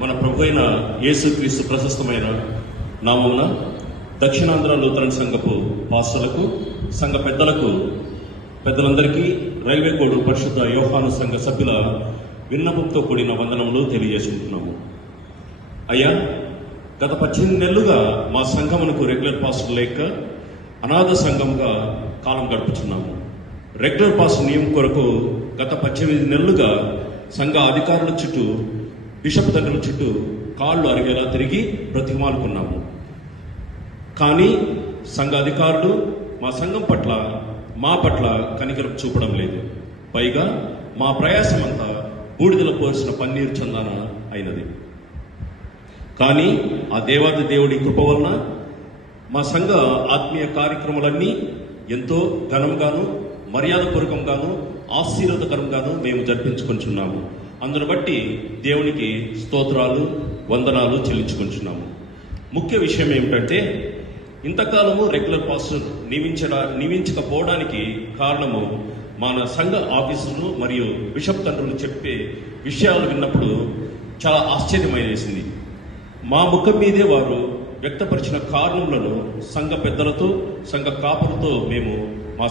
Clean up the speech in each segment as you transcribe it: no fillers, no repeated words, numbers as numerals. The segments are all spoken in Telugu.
మన ప్రభు అయిన యేసుక్రీస్తు ప్రశస్తమైన నామమున దక్షిణాంధ్ర లూథరన్ సంఘపు పాస్టర్లకు, సంఘ పెద్దలందరికీ రైల్వే కోడ్ పరిశుద్ధ యోహాను సంఘ సభ్యుల విన్నపంతో కూడిన వందనములు తెలియజేసుకుంటున్నాము. అయ్యా, గత 18 నెలలుగా మా సంఘమునకు రెగ్యులర్ పాస్టర్ లేక అనాథ సంఘంగా కాలం గడుపుతున్నాము. రెగ్యులర్ పాస్టర్ నియమం కొరకు గత 18 నెలలుగా సంఘ అధికారుల చుట్టూ, బిషప్ తండ్రుల చుట్టూ కాళ్ళు అరిగేలా తిరిగి బ్రతిమాలుకున్నాము. కానీ సంఘ అధికారులు మా సంఘం పట్ల, మా పట్ల కనికరం చూపడం లేదు. పైగా మా ప్రయాసమంతా బూడిదలో పోసిన పన్నీరు చందాన అయినది. కానీ ఆ దేవాది దేవుడి కృప వలన మా సంఘ ఆత్మీయ కార్యక్రమాలన్నీ ఎంతో ఘనంగాను, మర్యాదపూర్వకంగాను, ఆశీర్వాదకరంగాను మేము జరిపించుకుంటున్నాము. అందును బట్టి దేవునికి స్తోత్రాలు, వందనాలు చెల్లించుకుంటున్నాము. ముఖ్య విషయం ఏమిటంటే, ఇంతకాలము రెగ్యులర్ పాస్టర్ నియమించకపోవడానికి కారణము మన సంఘ ఆఫీసులు మరియు బిషప్ తండ్రులు చెప్పే విషయాలు విన్నప్పుడు చాలా ఆశ్చర్యమైన వేసింది. మా ముఖం మీదే వారు వ్యక్తపరిచిన కారణములను సంఘ పెద్దలతో, సంఘ కాపులతో మేము మా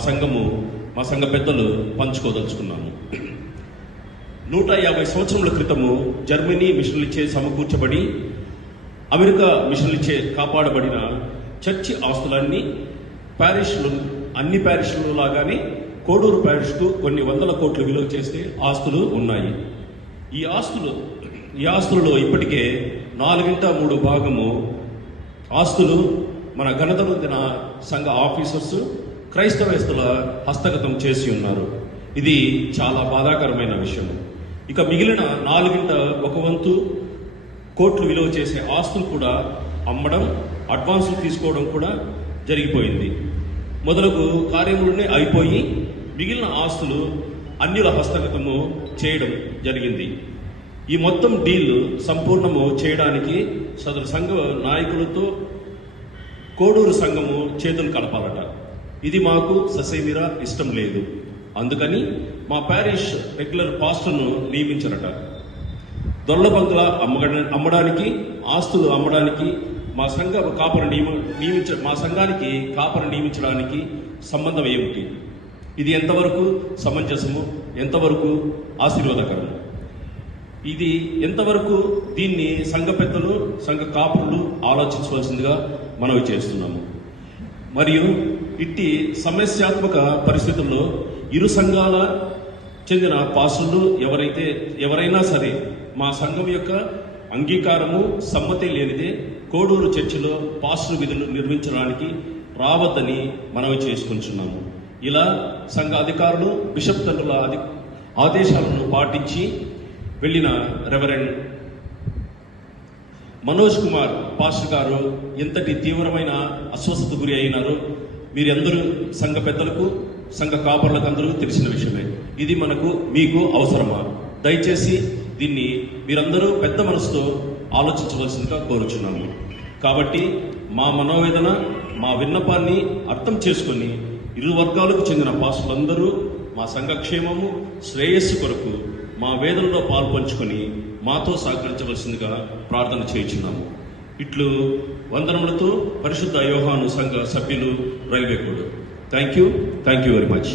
సంఘ పెద్దలు పంచుకోదలుచుకున్నాము. 150 సంవత్సరముల క్రితము జర్మనీ మిషన్లచే సమకూర్చబడి అమెరికా మిషన్లచే కాపాడబడిన చర్చి ఆస్తులన్నీ అన్ని ప్యారిష్లు లాగానే కోడూరు ప్యారిష్కు కొన్ని వందల కోట్లు విలువ చేసే ఆస్తులు ఉన్నాయి. ఈ ఆస్తులలో ఇప్పటికే 4/3 భాగము ఆస్తులు మన ఘనత నొందిన సంఘ ఆఫీసర్స్, క్రైస్తవేస్తుల హస్తగతం చేసి ఉన్నారు. ఇది చాలా బాధాకరమైన విషయం. ఇక మిగిలిన 4/1 కోట్లు విలువ చేసే ఆస్తులు కూడా అమ్మడం, అడ్వాన్సులు తీసుకోవడం కూడా జరిగిపోయింది. మొదలగు కార్యములనే అయిపోయి మిగిలిన ఆస్తులు అన్యుల హస్తగతము చేయడం జరిగింది. ఈ మొత్తం డీల్ సంపూర్ణము చేయడానికి సదరు సంఘ నాయకులతో కోడూరు సంఘము చేతులు కలపాలట. ఇది మాకు ససేమిరా ఇష్టం లేదు. అందుకని మా ప్యారిష్ రెగ్యులర్ పాస్టర్ను నియమించరట. దొల్ల బంగ్లా అమ్మడానికి, ఆస్తులు అమ్మడానికి మా సంఘానికి కాపర నియమించడానికి సంబంధం ఏమిటి? ఇది ఎంతవరకు సమంజసము, ఎంతవరకు ఆశీర్వాదకరము? ఇది ఎంతవరకు దీన్ని సంఘ పెద్దలు, సంఘ కాపులు ఆలోచించవలసిందిగా మనవి చేస్తున్నాము. మరియు ఇట్టి సమస్యాత్మక పరిస్థితుల్లో ఇరు సంఘాల చెందిన పాస్టర్లు ఎవరైనా సరే మా సంఘం యొక్క అంగీకారము, సమ్మతి లేనిదే కోడూరు చర్చిలో పాస్టర్ విధులు నిర్వహించడానికి రావద్దని మనవి చేసుకుంటున్నాము. ఇలా సంఘ అధికారులు, బిషప్ తండ్రుల ఆదేశాలను పాటించి వెళ్ళిన రెవరెండ్ మనోజ్ కుమార్ పాస్టర్ గారు ఎంతటి తీవ్రమైన అస్వస్థత గురి అయినారో మీరందరూ సంఘ పెద్దలకు, సంఘ కాపర్లకు అందరూ తెలిసిన విషయమే. ఇది మీకు అవసరమా? దయచేసి దీన్ని మీరందరూ పెద్ద మనసుతో ఆలోచించవలసిందిగా కోరుచున్నాము. కాబట్టి మా మనోవేదన, మా విన్నపాన్ని అర్థం చేసుకొని ఇరు వర్గాలకు చెందిన పాస్టర్లందరూ మా సంఘక్షేమము, శ్రేయస్సు కొరకు మా వేదనలో పాల్పంచుకొని మాతో సహకరించవలసిందిగా ప్రార్థన చేయించున్నాము. ఇట్లు వందనములతో పరిశుద్ధ యోహాను సంఘ సభ్యులు, railway code. Thank you very much.